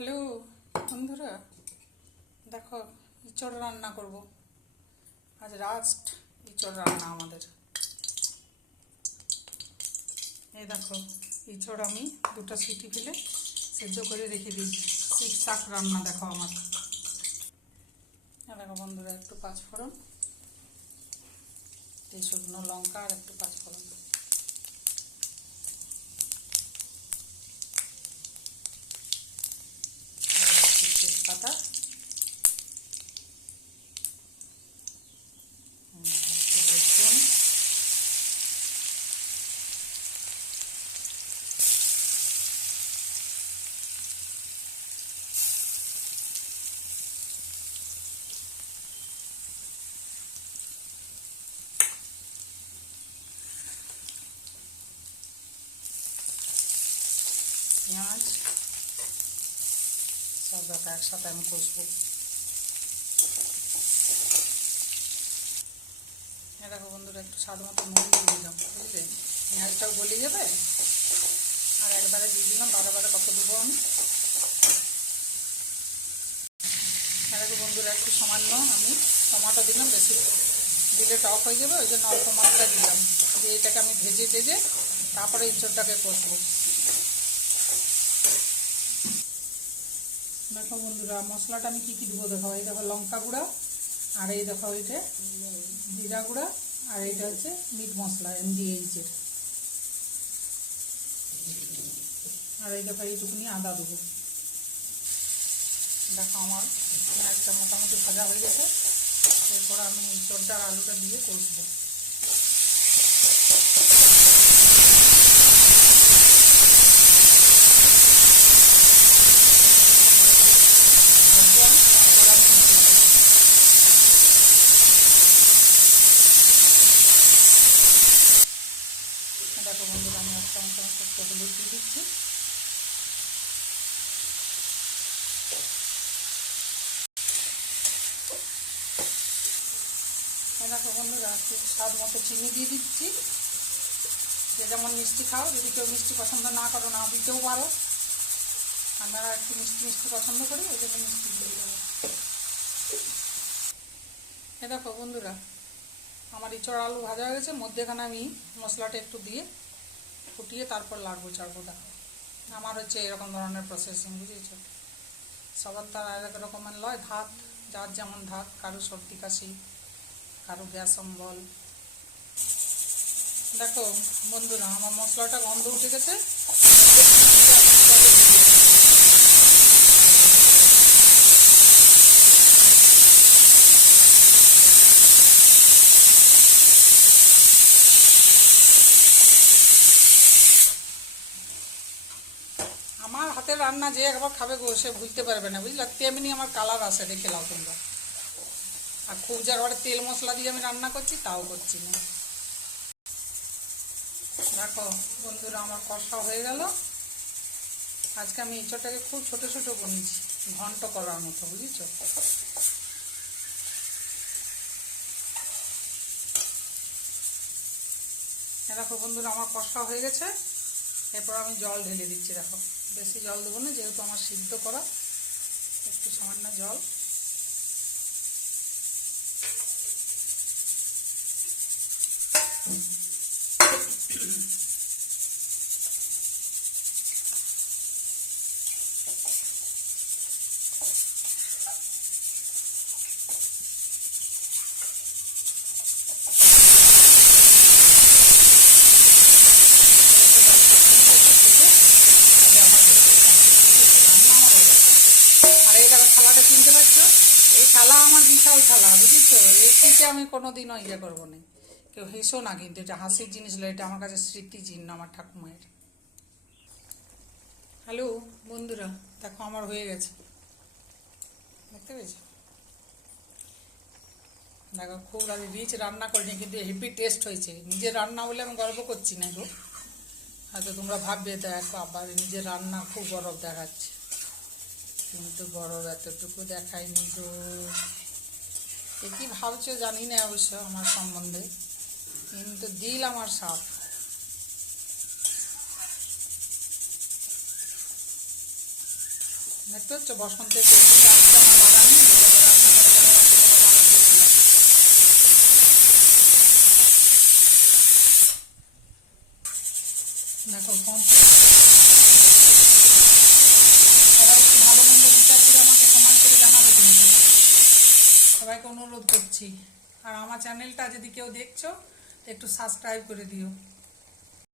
Hello, বন্ধুরা, দেখো, ইঁচড় রান্না করব। আজ লাস্ট ইঁচড় রান্না আমাদের। এই দেখো, ইঁচড় আমি দুটো সিটি ফেলে সেদ্ধ করে রেখে দিই শিক শাক রান্না দেখো আমার। দেখো বন্ধুরা, একটু পাঁচফোড়ন শুকনো লঙ্কা আর একটু পাঁচফোড়ন। পেঁয়াজ সব ব্যাপার একসাথে আমি কষবো। দেখো বন্ধুরা, একটু স্বাদ মতো নুন দিয়ে দিলাম, বুঝলে? পেঁয়াজটাও গলে যাবে? আর একবারে দিয়ে দিলাম বারে বারে কত দেবো আমি? দেখো বন্ধুরা, একটু সামান্য আমি টমাটো দিলাম, বেশি দিলে টক হয়ে যাবে, ওই জন্য অল্প মাত্রা দিলাম। দিয়ে এটাকে আমি ভেজে টেজে তারপরে ইঁচড়টাকে কষবো। দেখো বন্ধুরা, মশলাটা আমি কী কী দেবো দেখো? এই দেখো লঙ্কা গুঁড়া, আর এই দেখো এইটা জিরা গুঁড়া, আর এইটা হচ্ছে মিট মশলা এমডিএইচের আর এই দেখো এইটুকুনি আদা দেবো। দেখো আমার পেঁয়াজটা মোটামুটি ভাজা হয়ে গেছে। এরপর আমি চোরটা আর আলুটা দিয়ে কষবো দেখো বন্ধুরা আমি এক চামচ চামচ একটু হলুদ দিয়ে দিচ্ছি দেখো বন্ধুরা স্বাদ মতো চিনি দিয়ে দিচ্ছি। যে যেমন মিষ্টি খাও, যদি কেউ মিষ্টি পছন্দ না করো, না দিতেও পারো। আপনারা একটু মিষ্টি মিষ্টি পছন্দ করি ওই জন্য মিষ্টি দিয়ে দেবো। এ দেখো বন্ধুরা, আমার ইঁচড় আলু ভাজা হয়ে গেছে। মধ্যেখানে আমি মশলাটা একটু দিয়ে ফুটিয়ে তারপর লাগবো চাড়বো, দেখো। আমার হচ্ছে এরকম ধরনের প্রসেসিং বুঝেছ? সবার তার এক রকমের লয়, ধাত, যার যেমন ধাত কারও সর্দি, কাশি কারও গ্যাস অম্বল। দেখো বন্ধুরা, আমার মশলাটা গন্ধ উঠে গেছে। আমার হাতের রান্না যে একবার খাবে গো, সে বুঝতে পারবে না, বুঝলা? তেমনি আমার কালার আছে, দেখে লাও তোমরা। আর খুব যার ঘরে তেল মশলা দিয়ে আমি রান্না করছি, তাও করছি না। দেখো বন্ধুরা, আমার কষা হয়ে গেল। আজকে আমি ইঁচড়টাকে খুব ছোট ছোট বনিয়েছি ঘন্ট করার মতো, বুঝেছ? দেখো বন্ধুরা, আমার কষা হয়ে গেছে। এরপর আমি জল ঢেলে দিচ্ছি, দেখো। বেশি জল দেবো না, যেহেতু আমার সিদ্ধ করা, একটু সামান্য জল। থালা আমার বিশাল থালা বুঝেছ? এটিতে আমি কোনোদিনও ইয়ে করব না। কেউ হেসো না কিন্তু, এটা হাসির জিনিস হলো, এটা আমার কাছে স্মৃতি চিহ্ন আমার ঠাকুমায়ের। হ্যালো, বন্ধুরা, দেখো আমার হয়ে গেছে। দেখতে পেয়েছ? দেখো, খুব আমি রিচ রান্না করিনি, কিন্তু হেভি টেস্ট হয়েছে। নিজের রান্না বলে আমি গর্ব করছি না গো। হয়তো তোমরা ভাববে, দেখো, আবার নিজের রান্না খুব গরব দেখাচ্ছে। কিন্তু গরব এতটুকু দেখায়নি তো এ কি ভাবছ জানি না অবশ্য আমার সম্বন্ধে। কিন্তু দিল আমার সাপ। দেখতে হচ্ছে বসন্তের দেখো সবাই ভালো মন্দ বিচার করে আমাকে কমেন্ট করে জানাবে কিন্তু সবাইকে অনুরোধ করছি। আর আমার চ্যানেলটা যদি কেউ দেখছ একটু সাবস্ক্রাইব করে দিও।